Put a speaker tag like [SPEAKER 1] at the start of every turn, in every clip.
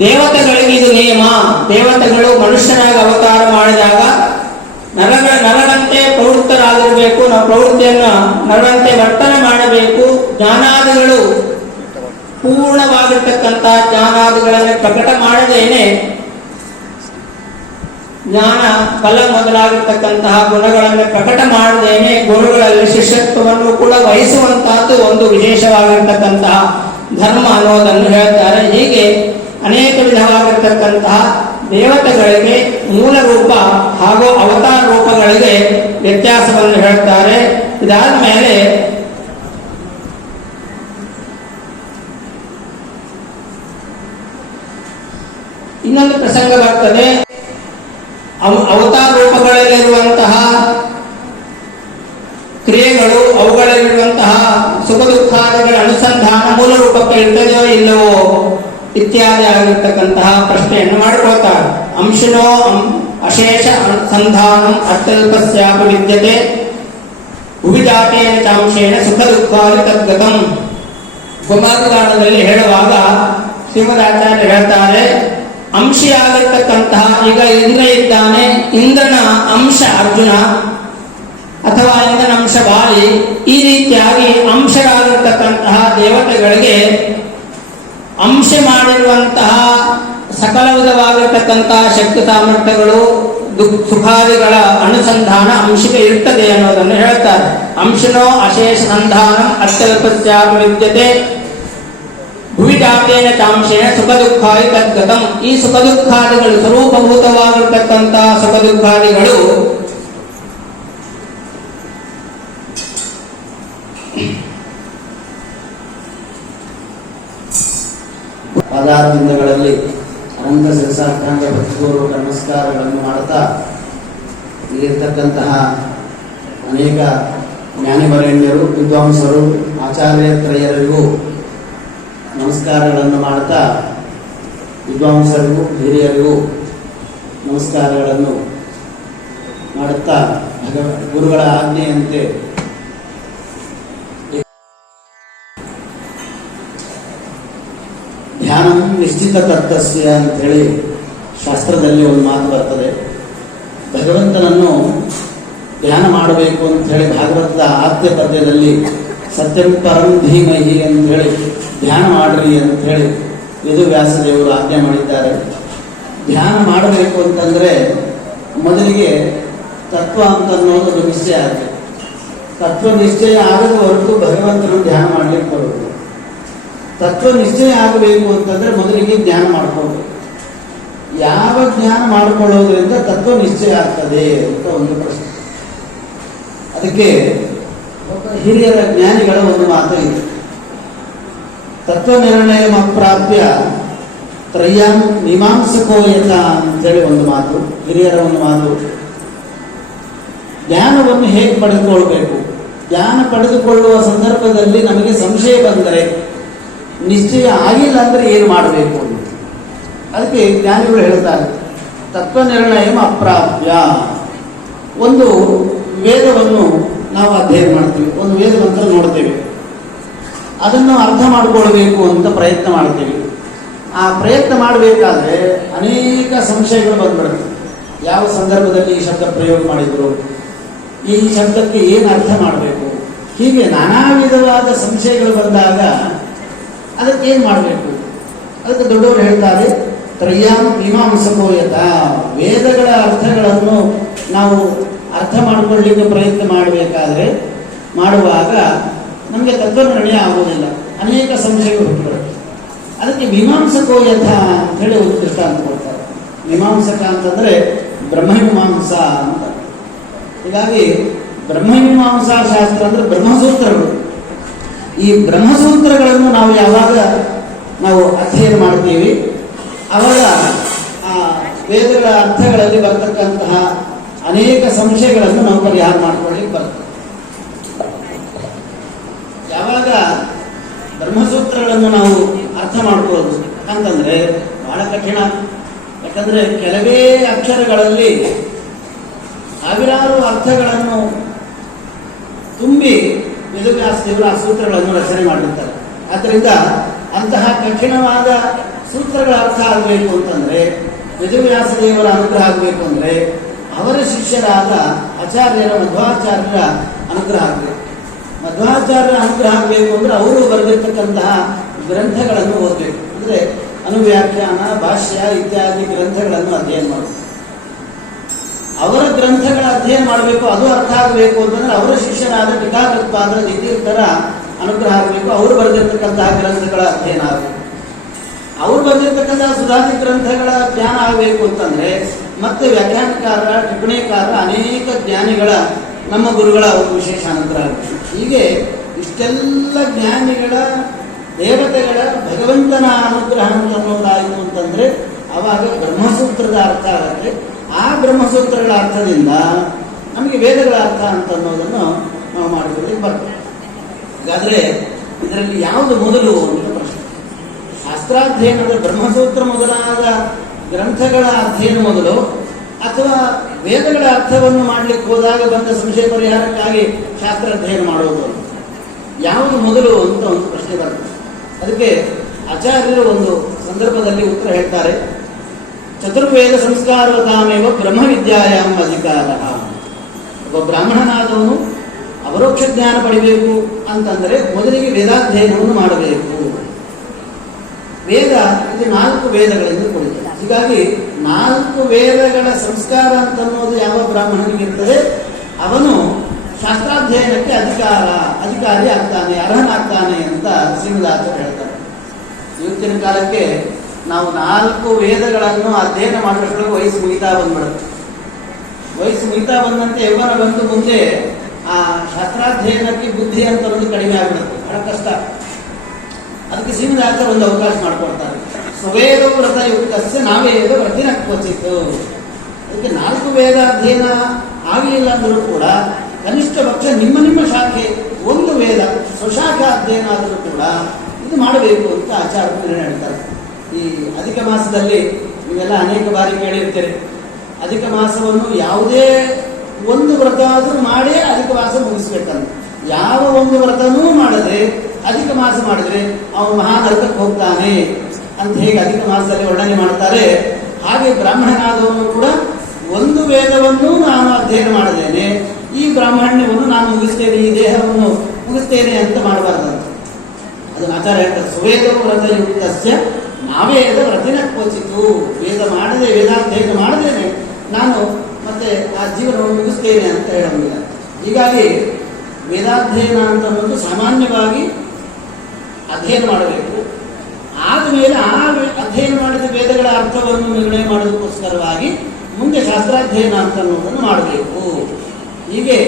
[SPEAKER 1] ದೇವತೆಗಳಿಗೆ ಇದು ನಿಯಮ. ದೇವತೆಗಳು ಮನುಷ್ಯನಾಗಿ ಅವತಾರ ಮಾಡಿದಾಗ ನರಗಳ ನರನಂತೆ ಪ್ರವೃತ್ತರಾಗಿರಬೇಕು. ನಾವು ಪ್ರವೃತ್ತಿಯನ್ನು ನರನಂತೆ ವರ್ತನೆ ಮಾಡಬೇಕು. ಜ್ಞಾನಾದಿಗಳು ಪೂರ್ಣವಾಗಿರ್ತಕ್ಕಂಥ ಜ್ಞಾನಾದಿಗಳನ್ನು ಪ್ರಕಟ ಮಾಡದೇನೆ ಜ್ಞಾನ ಫಲ ಮೊದಲಾಗಿರ್ತಕ್ಕಂತಹ ಗುಣಗಳನ್ನು ಪ್ರಕಟ ಮಾಡದೇನೆ ಗುರುಗಳಲ್ಲಿ ಶಿಷ್ಯತ್ವವನ್ನು ಕೂಡ ವಹಿಸುವಂತಹದ್ದು ಒಂದು ವಿಶೇಷವಾಗಿರ್ತಕ್ಕಂತಹ ಧರ್ಮ ಅನ್ನೋದನ್ನು ಹೇಳ್ತಾರೆ. ಹೀಗೆ ಅನೇಕ ವಿಧವಾಗಿರ್ತಕ್ಕಂತಹ ದೇವತೆಗಳಿಗೆ ಮೂಲ ರೂಪ ಹಾಗೂ ಅವತಾರ ರೂಪಗಳಿಗೆ ವ್ಯತ್ಯಾಸವನ್ನು ಹೇಳ್ತಾರೆ. ಇದಾದ ಮೇಲೆ ಇನ್ನೊಂದು ಪ್ರಸಂಗ ಬರ್ತದೆ. ಅವ- ಅವತಾರ ರೂಪಗಳಲ್ಲಿರುವಂತಹ ಕ್ರಿಯೆಗಳು, ಅವುಗಳಲ್ಲಿರುವಂತಹ ಸುಖ ದುಃಖಾದಿಗಳ ಅನುಸಂಧಾನ ಮೂಲ ರೂಪಕ್ಕೆ ಇರ್ತದೆಯೋ ಇಲ್ಲವೋ ಇತ್ಯಾದಿ ಆಗಿರ್ತಕ್ಕಂತಹ ಪ್ರಶ್ನೆಯನ್ನು ಮಾಡಿಕೊಳ್ತಾರೆ. ಅಂಶನೋ ಅಶೇಷ ಅನುಸಂಧಾನ ಅತ್ಯಲ್ಪಸ್ಯಾಪಿ ವಿದ್ಯತೆ ಉಭಿಜಾತೇನ ಚಾಂಶೇನ ಸುಖ ದುಃಖಾದಿ ತದ್ಗತಂ ಹೇಳುವಾಗ ಶ್ರೀಮದಾಚಾರ್ಯ ಹೇಳ್ತಾರೆ, ಅಂಶಿಯಾಗಿರ್ತಕ್ಕಂತಹ ಈಗ ಇಂದ್ರ ಇದ್ದಾನೆ, ಇಂದ್ರನ ಅಂಶ ಅರ್ಜುನ ಅಥವಾ ಇಂದ್ರನ ಅಂಶ ಬಾಲಿ ಈ ರೀತಿಯಾಗಿ ಅಂಶರಾಗಿರ್ತಕ್ಕಂತಹ ದೇವತೆಗಳಿಗೆ ಅಂಶ ಮಾಡಿರುವಂತಹ ಸಕಲ ವಿಧವಾಗಿರ್ತಕ್ಕಂತಹ ಶಕ್ತಿ ಸಾಮರ್ಥ್ಯಗಳು ಸುಖಾದಿಗಳ ಅನುಸಂಧಾನ ಅಂಶಕ್ಕೆ ಇರ್ತದೆ ಅನ್ನೋದನ್ನು ಹೇಳ್ತಾರೆ. ಅಂಶನೋ ಅಶೇಷ ಸಂಧಾನ ಅತ್ಯಲ್ಪಸ್ಯಾಪಿ ವಿದ್ಯತೆ. ಭುವಿಜಾತೇನ ಚಾಂಶೇನ ಸುಖ ದುಃಖಾದಿ ತದ್ಗತಂ. ಈ ಸುಖ ದುಃಖಾದಿಗಳು ಸ್ವರೂಪಭೂತವಾಗಿರ್ತಕ್ಕಂತಹ ಸುಖ ದುಃಖಾದಿಗಳು
[SPEAKER 2] ಪಾದಾರವಿಂದಗಳಲ್ಲಿ ಅನಂತ ಶಿರಸಾಷ್ಟಾಂಗ ಭಕ್ತಿಪೂರ್ವಕ ನಮಸ್ಕಾರಗಳನ್ನು ಮಾಡುತ್ತಾ ಇಲ್ಲಿರ್ತಕ್ಕಂತಹ ಅನೇಕ ಜ್ಞಾನಿವರೇಣ್ಯರು, ವಿದ್ವಾಂಸರು ಆಚಾರ್ಯತ್ರಯರಿಗೂ ನಮಸ್ಕಾರಗಳನ್ನು ಮಾಡುತ್ತಾ ವಿದ್ವಾಂಸರಿಗೂ, ಹಿರಿಯರಿಗೂ ನಮಸ್ಕಾರಗಳನ್ನು ಮಾಡುತ್ತಾ ಗುರುಗಳ ಆಜ್ಞೆಯಂತೆ ಧ್ಯಾನ ನಿಶ್ಚಿತ ತತ್ತಸ್ಯ ಅಂತ ಹೇಳಿ ಶಾಸ್ತ್ರದಲ್ಲಿ ಒಂದು ಮಾತು ಬರ್ತದೆ. ಭಗವಂತನನ್ನು ಧ್ಯಾನ ಮಾಡಬೇಕು ಅಂತ ಹೇಳಿ ಭಾಗವತದ ಆದ್ಯ ಪದ್ಯದಲ್ಲಿ ಸತ್ಯಂ ಪರಂ ಧೀಮಹಿ ಅಂತ ಹೇಳಿ ಧ್ಯಾನ ಮಾಡ್ರಿ ಅಂತ ಹೇಳಿ ಇದು ವ್ಯಾಸದೇವರು ಆಜ್ಞೆ ಮಾಡಿದ್ದಾರೆ. ಧ್ಯಾನ ಮಾಡಬೇಕು ಅಂತಂದ್ರೆ ಮೊದಲಿಗೆ ತತ್ವ ಅಂತ ಅನ್ನೋದು ನಿಶ್ಚಯ ಆಗಿದೆ ತತ್ವ ನಿಶ್ಚಯ ಆಗದ ಹೊರತು ಭಗವಂತನ ಧ್ಯಾನ ಮಾಡಲಿಕ್ಕೆ ಬರೋದು ತತ್ವ ನಿಶ್ಚಯ ಆಗಬೇಕು ಅಂತಂದ್ರೆ ಮೊದಲಿಗೆ ಜ್ಞಾನ ಮಾಡ್ಕೊಳ್ಬೇಕು ಯಾವ ಜ್ಞಾನ ಮಾಡಿಕೊಳ್ಳೋದ್ರಿಂದ ತತ್ವ ನಿಶ್ಚಯ ಆಗ್ತದೆ ಅಂತ ಒಂದು ಪ್ರಶ್ನೆ. ಅದಕ್ಕೆ ಹಿರಿಯರ ಜ್ಞಾನಿಗಳ ಒಂದು ಮಾತು ಇದೆ. ತತ್ವ ನಿರ್ಣಯ ಅಪ್ರಾಪ್ಯ ತ್ರಯ್ಯಾಂ ಮೀಮಾಂಸಕೋಯತ ಅಂತೇಳಿ ಒಂದು ಮಾತು, ಹಿರಿಯರ ಒಂದು ಮಾತು. ಜ್ಞಾನವನ್ನು ಹೇಗೆ ಪಡೆದುಕೊಳ್ಬೇಕು? ಜ್ಞಾನ ಪಡೆದುಕೊಳ್ಳುವ ಸಂದರ್ಭದಲ್ಲಿ ನಮಗೆ ಸಂಶಯ ಬಂದರೆ ನಿಶ್ಚಯ ಆಗಿಲ್ಲ ಅಂದ್ರೆ ಏನು ಮಾಡಬೇಕು ಅದಕ್ಕೆ ಜ್ಞಾನಿಗಳು ಹೇಳ್ತಾರೆ ತತ್ವ ನಿರ್ಣಯ ಅಪ್ರಾಪ್ಯ. ಒಂದು ವೇದವನ್ನು ನಾವು ಅಧ್ಯಯನ ಮಾಡ್ತೀವಿ, ಒಂದು ವೇದ ಮಂತ್ರ ನೋಡ್ತೇವೆ. ಅದನ್ನು ಅರ್ಥ ಮಾಡಿಕೊಳ್ಬೇಕು ಅಂತ ಪ್ರಯತ್ನ ಮಾಡ್ತೀವಿ. ಆ ಪ್ರಯತ್ನ ಮಾಡಬೇಕಾದ್ರೆ ಅನೇಕ ಸಂಶಯಗಳು ಬಂದ್ಬಿಡುತ್ತೆ. ಯಾವ ಸಂದರ್ಭದಲ್ಲಿ ಈ ಶಬ್ದ ಪ್ರಯೋಗ ಮಾಡಿದ್ರು? ಈ ಶಬ್ದಕ್ಕೆ ಏನು ಅರ್ಥ ಮಾಡಬೇಕು? ಹೀಗೆ ನಾನಾ ವಿಧವಾದ ಸಂಶಯಗಳು ಬಂದಾಗ ಅದಕ್ಕೆ ಏನು ಮಾಡಬೇಕು? ಅದಕ್ಕೆ ದೊಡ್ಡವರು ಹೇಳ್ತಾರೆ ತ್ರಯ್ಯಾಂ ಮೀಮಾಂಸಕೋಯತ ವೇದಗಳ ಅರ್ಥಗಳನ್ನು ನಾವು ಅರ್ಥ ಮಾಡಿಕೊಳ್ಳಿಕ್ಕೆ ಪ್ರಯತ್ನ ಮಾಡಬೇಕಾದ್ರೆ, ಮಾಡುವಾಗ ನಮಗೆ ತತ್ವನಿರ್ಣಯ ಆಗುವುದಿಲ್ಲ. ಅನೇಕ ಸಂಶಯಗಳು ಹುಟ್ಟುಕೊಳ್ಳುತ್ತೆ ಅದಕ್ಕೆ ಮೀಮಾಂಸಕೋಯಥ ಅಂತೇಳಿ ಒಂದು ದೃಷ್ಟಾಂತ ಕೊಡ್ತಾರೆ. ಮೀಮಾಂಸಕ ಅಂತಂದ್ರೆ ಬ್ರಹ್ಮಮೀಮಾಂಸ ಅಂತ. ಹೀಗಾಗಿ ಬ್ರಹ್ಮಮೀಮಾಂಸಾ ಶಾಸ್ತ್ರ ಅಂದ್ರೆ ಬ್ರಹ್ಮಸೂತ್ರಗಳು. ಈ ಬ್ರಹ್ಮಸೂತ್ರಗಳನ್ನು ನಾವು ಯಾವಾಗ ನಾವು ಅಧ್ಯಯನ ಮಾಡ್ತೀವಿ ಅವಾಗ ಆ ವೇದಗಳ ಅರ್ಥಗಳಲ್ಲಿ ಬರ್ತಕ್ಕಂತಹ ಅನೇಕ ಸಂಶಯಗಳನ್ನು ನಾವು ಪರಿಹಾರ ಮಾಡ್ಕೊಳ್ಳಿಕ್ಕೆ ಬರ್ತದೆ. ಯಾವಾಗ ಬ್ರಹ್ಮಸೂತ್ರಗಳನ್ನು ನಾವು ಅರ್ಥ ಮಾಡ್ಕೊಳ್ಳೋದು ಅಂತಂದ್ರೆ, ಬಹಳ ಕಠಿಣ. ಯಾಕಂದ್ರೆ ಕೆಲವೇ ಅಕ್ಷರಗಳಲ್ಲಿ ಸಾವಿರಾರು ಅರ್ಥಗಳನ್ನು ತುಂಬಿ ವೇದವ್ಯಾಸ ದೇವರು ಆ ಸೂತ್ರಗಳನ್ನು ರಚನೆ ಮಾಡಿರ್ತಾರೆ ಆದ್ದರಿಂದ ಅಂತಹ ಕಠಿಣವಾದ ಸೂತ್ರಗಳ ಅರ್ಥ ಆಗಬೇಕು ಅಂತಂದ್ರೆ ವೇದವ್ಯಾಸ ದೇವರ ಅನುಗ್ರಹ ಆಗಬೇಕು ಅಂದ್ರೆ, ಅವರ ಶಿಷ್ಯರಾದ ಆಚಾರ್ಯರ, ಮಧ್ವಾಚಾರ್ಯರ ಅನುಗ್ರಹ ಆಗಬೇಕು. ಮಧ್ವಾಚಾರ್ಯರ ಅನುಗ್ರಹ ಆಗಬೇಕು ಅಂದ್ರೆ ಅವರು ಬರೆದಿರ್ತಕ್ಕಂತಹ ಗ್ರಂಥಗಳನ್ನು ಓದಬೇಕು. ಅಂದ್ರೆ ಅನುವ್ಯಾಖ್ಯಾನ, ಭಾಷ್ಯ ಇತ್ಯಾದಿ ಗ್ರಂಥಗಳನ್ನು ಅಧ್ಯಯನ ಮಾಡಬೇಕು. ಅವರ ಗ್ರಂಥಗಳ ಅಧ್ಯಯನ ಮಾಡಬೇಕು, ಅದು ಅರ್ಥ ಆಗಬೇಕು ಅಂತಂದ್ರೆ ಅವರ ಶಿಷ್ಯರಾದ ಟೀಕಾಕೃತ್ಪಾದ ನಿತೀರ್ಥರ ಅನುಗ್ರಹ ಆಗಬೇಕು. ಅವರು ಬರೆದಿರ್ತಕ್ಕಂತಹ ಗ್ರಂಥಗಳ ಅಧ್ಯಯನ ಆಗಬೇಕು. ಅವರು ಬರೆದಿರ್ತಕ್ಕಂತಹ ಸುಧಾರಿತ ಗ್ರಂಥಗಳ ಜ್ಞಾನ ಆಗಬೇಕು ಅಂತಂದ್ರೆ ಮತ್ತೆ ವ್ಯಾಖ್ಯಾನಕಾರ, ಟಿಪ್ಪಣಿಕಾರ ಅನೇಕ ಜ್ಞಾನಿಗಳ, ನಮ್ಮ ಗುರುಗಳ ಒಂದು ವಿಶೇಷ ಅನುಗ್ರಹ ಹೀಗೆ ಇಷ್ಟೆಲ್ಲ ಜ್ಞಾನಿಗಳ, ದೇವತೆಗಳ ಭಗವಂತನ ಅನುಗ್ರಹ ಅಂತ ಅನ್ನೋದಾಯಿತು ಅಂತಂದ್ರೆ ಅವಾಗ ಬ್ರಹ್ಮಸೂತ್ರದ ಅರ್ಥ ಆಗತ್ತೆ. ಆ ಬ್ರಹ್ಮಸೂತ್ರಗಳ ಅರ್ಥದಿಂದ ನಮಗೆ ವೇದಗಳ ಅರ್ಥ ಅಂತ ಅನ್ನೋದನ್ನು ನಾವು ಮಾಡಿಕೊಳ್ಳಿ ಬರ್ತದೆ. ಹಾಗಾದ್ರೆ ಇದರಲ್ಲಿ ಯಾವುದು ಮೊದಲು ಅಂತ ಪ್ರಶ್ನೆ. ಶಾಸ್ತ್ರಾಧ್ಯಯನದ ಬ್ರಹ್ಮಸೂತ್ರ ಮೊದಲಾದ ಗ್ರಂಥಗಳ ಅಧ್ಯಯನ ಮೊದಲು ಅಥವಾ ವೇದಗಳ ಅರ್ಥವನ್ನು ಮಾಡಲಿಕ್ಕೆ ಹೋದಾಗ ಬಂದ ಸಂಶಯ ಪರಿಹಾರಕ್ಕಾಗಿ ಶಾಸ್ತ್ರ ಅಧ್ಯಯನ ಮಾಡುವುದು ಯಾವುದು ಮೊದಲು ಅಂತ ಒಂದು ಪ್ರಶ್ನೆ ಬರ್ತದೆ. ಅದಕ್ಕೆ ಆಚಾರ್ಯರು ಒಂದು ಸಂದರ್ಭದಲ್ಲಿ ಉತ್ತರ ಹೇಳ್ತಾರೆ. ಚತುರ್ವೇದ ಸಂಸ್ಕಾರವತಾನೇವ ಬ್ರಹ್ಮವಿದ್ಯಾಯಾಮ್ ಅಧಿಕಾರ. ಒಬ್ಬ ಬ್ರಾಹ್ಮಣನಾದವನು ಅಪರೋಕ್ಷ ಜ್ಞಾನ ಪಡಿಬೇಕು ಅಂತಂದರೆ ಮೊದಲಿಗೆ ವೇದಾಧ್ಯಯನವನ್ನು ಮಾಡಬೇಕು. ವೇದ ಇದು ನಾಲ್ಕು ವೇದಗಳೆಂದು ಕೂಡಿದೆ. ಹೀಗಾಗಿ ನಾಲ್ಕು ವೇದಗಳ ಸಂಸ್ಕಾರ ಅಂತ ಅನ್ನೋದು ಯಾವ ಬ್ರಾಹ್ಮಣನಿಗಿರ್ತದೆ? ಅವನು ಶಾಸ್ತ್ರಾಧ್ಯಯನಕ್ಕೆ ಅಧಿಕಾರ, ಅಧಿಕಾರಿ ಆಗ್ತಾನೆ, ಅರ್ಹನಾಗ್ತಾನೆ ಅಂತ ಶ್ರೀಮದಾಸರು ಹೇಳ್ತಾರೆ. ಇವತ್ತಿನ ಕಾಲಕ್ಕೆ ನಾವು ನಾಲ್ಕು ವೇದಗಳನ್ನು ಅಧ್ಯಯನ ಮಾಡೋದ್ರೊಳಗೆ ವಯಸ್ಸು ಮುಗಿತಾ ಬಂದ್ಬಿಡುತ್ತೆ. ವಯಸ್ಸು ಮುಗಿತಾ ಬಂದಂತೆ ಯೌವನ ಬಂದು ಮುಂದೆ, ಆ ಶಾಸ್ತ್ರಾಧ್ಯಯನಕ್ಕೆ ಬುದ್ಧಿ ಅಂತ ಒಂದು ಕಡಿಮೆ ಆಗ್ಬಿಡುತ್ತೆ. ಬಹಳ ಕಷ್ಟ. ಅದಕ್ಕೆ ಶ್ರೀನಿವಾಸ ಒಂದು ಅವಕಾಶ ಮಾಡ್ಕೊಡ್ತಾರೆ ಸ್ವವೇದ ವ್ರತ ಯುಕ್ತಸ್ಯ ನಾವೇದ ವ್ರತಿನ ಕೋಚಿತ್ತು ಅದಕ್ಕೆ ನಾಲ್ಕು ವೇದ ಅಧ್ಯಯನ ಆಗಲಿಲ್ಲ ಅಂದರೂ ಕೂಡ, ಕನಿಷ್ಠ ಪಕ್ಷ ನಿಮ್ಮ ನಿಮ್ಮ ಶಾಖೆ, ಒಂದು ವೇದ ಸ್ವಶಾಖ ಅಧ್ಯಯನ ಆದರೂ ಕೂಡ ಇದು ಮಾಡಬೇಕು ಅಂತ ಆಚಾರ್ಯರು ಹೇಳ್ತಾರೆ ಈ ಅಧಿಕ ಮಾಸದಲ್ಲಿ ನೀವೆಲ್ಲ ಅನೇಕ ಬಾರಿ ಕೇಳಿರ್ತೀರಿ. ಅಧಿಕ ಮಾಸವನ್ನು ಯಾವುದೇ ಒಂದು ವ್ರತ ಆದರೂ ಮಾಡಿ ಅಧಿಕ ಮಾಸ ಮುಗಿಸ್ಬೇಕಂತ. ಯಾವ ಒಂದು ವ್ರತನೂ ಮಾಡದೆ ಅಧಿಕ ಮಾಸ ಮಾಡಿದ್ರೆ ಅವನು ಮಹಾನರಕಕ್ಕೆ ಹೋಗ್ತಾನೆ ಅಂತ ಹೇಗೆ ಅಧಿಕ ಮಾಸದಲ್ಲಿ ವರ್ಣನೆ ಮಾಡ್ತಾರೆ. ಹಾಗೆ ಬ್ರಾಹ್ಮಣನಾದವನು ಕೂಡ ಒಂದು ವೇದವನ್ನು ನಾನು ಅಧ್ಯಯನ ಮಾಡಿದ್ದೇನೆ ಈ ಬ್ರಾಹ್ಮಣ್ಯವನ್ನು ನಾನು ಮುಗಿಸ್ತೇನೆ, ಈ ದೇಹವನ್ನು ಮುಗಿಸ್ತೇನೆ ಅಂತ ಮಾಡಬಾರ್ದಂತ. ಅದನ್ನು ಆಚಾರ್ಯ ಹೇಳ್ತಾರೆ, ಸುವೇದ ವ್ರತ ಯುಕ್ತಸ್ಯ ನಾವೇದ ವ್ರತಿನ ಕೋಚಿತು ವೇದ ಮಾಡದೆ ವೇದಾಧ್ಯಯನ ಮಾಡದೇನೆ. ನಾನು ಮತ್ತೆ ಆ ಜೀವನವನ್ನು ಮುಗಿಸ್ತೇನೆ ಅಂತ ಹೇಳೋದಿಲ್ಲ. ಹೀಗಾಗಿ ವೇದಾಧ್ಯಯನ ಅಂತ ಅನ್ನೋದು ಸಾಮಾನ್ಯವಾಗಿ ಅಧ್ಯಯನ ಮಾಡಬೇಕು. ಆದಮೇಲೆ ಆ ಅಧ್ಯಯನ ಮಾಡಿದ ವೇದಗಳ ಅರ್ಥವನ್ನು ನಿರ್ಣಯ ಮಾಡೋದಕ್ಕೋಸ್ಕರವಾಗಿ ಮುಂದೆ ಶಾಸ್ತ್ರಾಧ್ಯಯನ ಅಂತ ಅನ್ನೋದನ್ನು ಮಾಡಬೇಕು. ಹೀಗೆ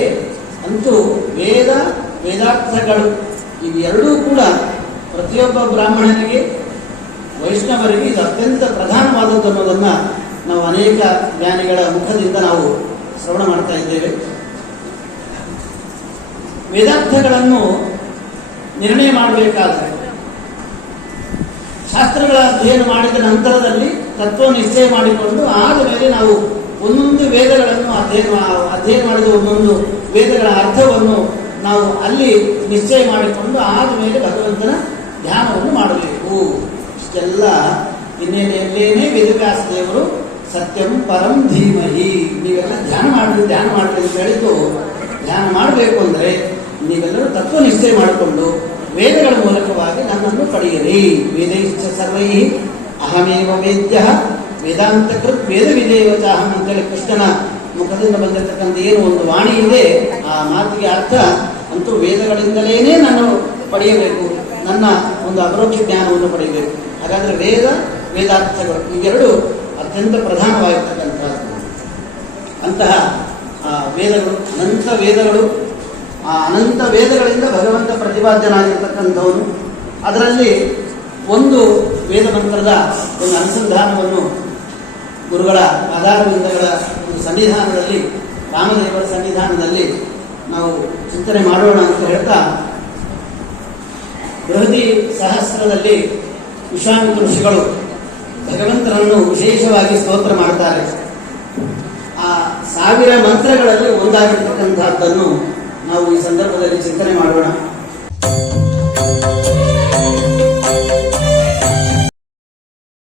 [SPEAKER 2] ಅಂತೂ ವೇದ, ವೇದಾರ್ಥಗಳು ಇವೆರಡೂ ಕೂಡ ಪ್ರತಿಯೊಬ್ಬ ಬ್ರಾಹ್ಮಣನಿಗೆ, ವೈಷ್ಣವರಿಗೆ ಇದು ಅತ್ಯಂತ ಪ್ರಧಾನವಾದದ್ದು ಅನ್ನೋದನ್ನ ನಾವು ಅನೇಕ ಜ್ಞಾನಿಗಳ ಮುಖದಿಂದ ನಾವು ಶ್ರವಣ ಮಾಡ್ತಾ ಇದ್ದೇವೆ. ವೇದಾರ್ಥಗಳನ್ನು ನಿರ್ಣಯ ಮಾಡಬೇಕಾದರೆ, ಶಾಸ್ತ್ರಗಳ ಅಧ್ಯಯನ ಮಾಡಿದ ನಂತರದಲ್ಲಿ ತತ್ವ ನಿಶ್ಚಯ ಮಾಡಿಕೊಂಡು ಆದ ಮೇಲೆ ನಾವು ಒಂದೊಂದು ವೇದಗಳನ್ನು ಅಧ್ಯಯನ ಅಧ್ಯಯನ ಮಾಡಿದ ಒಂದೊಂದು ವೇದಗಳ ಅರ್ಥವನ್ನು ನಾವು ಅಲ್ಲಿ ನಿಶ್ಚಯ ಮಾಡಿಕೊಂಡು ಆದ ಮೇಲೆ ಭಗವಂತನ ಧ್ಯಾನವನ್ನು ಮಾಡಬೇಕು. ಇಷ್ಟೆಲ್ಲ. ಹಿನ್ನೆಲೆಯಲ್ಲೇನೆ ವೇದವ್ಯಾಸ ದೇವರು ಸತ್ಯಂ ಪರಂ ಧೀಮಹಿ. ನೀವೆಲ್ಲ ಧ್ಯಾನ ಮಾಡಿದ್ರೆ ಧ್ಯಾನ ಮಾಡಿ ಅಂತ ಹೇಳಿದ್ದು, ಧ್ಯಾನ ಮಾಡಬೇಕು ಅಂದರೆ ನೀವೆಲ್ಲರೂ ತತ್ವ ನಿಶ್ಚಯ ಮಾಡಿಕೊಂಡು ವೇದಗಳ ಮೂಲಕವಾಗಿ ನನ್ನನ್ನು ಪಡೆಯಿರಿ. ವೇದೈಶ್ಚ ಸರ್ವೈ ಅಹಮೇವ ವೇದ್ಯ. ವೇದಾಂತ ಕೃತ್ ವೇದ ವಿಧೇಯವಚ ಅಹಂ ಅಂತೇಳಿ ಕೃಷ್ಣನ ಮುಖದಿಂದ ಬಂದಿರತಕ್ಕಂಥ ಏನು ಒಂದು ವಾಣಿ ಇದೆ, ಆ ಮಾತಿಗೆ ಅರ್ಥ ಅಂತೂ ವೇದಗಳಿಂದಲೇನೇ ನಾನು ಪಡೆಯಬೇಕು, ನನ್ನ ಒಂದು ಅಪರೋಕ್ಷ ಜ್ಞಾನವನ್ನು ಪಡೆಯಬೇಕು. ಹಾಗಾದರೆ ವೇದ, ವೇದಾರ್ಥಗಳು ಇವೆರಡು ಅತ್ಯಂತ ಪ್ರಧಾನವಾಗಿರ್ತಕ್ಕಂಥದ್ದು ಅಂತಹ ವೇದಗಳು, ಅನಂತ ವೇದಗಳು, ಆ, ಅನಂತ ವೇದಗಳಿಂದ ಭಗವಂತ ಪ್ರತಿಪಾದ್ಯನಾಗಿರ್ತಕ್ಕಂಥವನು. ಅದರಲ್ಲಿ ಒಂದು ವೇದ ಮಂತ್ರದ ಒಂದು ಅನುಸಂಧಾನವನ್ನು ಗುರುಗಳ ಆಧಾರವಿಂದಗಳ ಒಂದು ಸನ್ನಿಧಾನದಲ್ಲಿ, ರಾಮದೇವರ ಸನ್ನಿಧಾನದಲ್ಲಿ ನಾವು ಚಿಂತನೆ ಮಾಡೋಣ ಅಂತ ಹೇಳ್ತಾ, ಬೃಹದಿ ಸಹಸ್ರದಲ್ಲಿ ವಿಶ್ವಾಮಿತ್ರ ಋಷಿಗಳು ಭಗವಂತನನ್ನು ವಿಶೇಷವಾಗಿ ಸ್ತೋತ್ರ ಮಾಡ್ತಾರೆ. ಆ ಸಾವಿರ ಮಂತ್ರಗಳಲ್ಲಿ ಒಂದಾಗಿರ್ತಕ್ಕಂಥದ್ದನ್ನು ನಾವು ಈ ಸಂದರ್ಭದಲ್ಲಿ ಚಿಂತನೆ ಮಾಡೋಣ.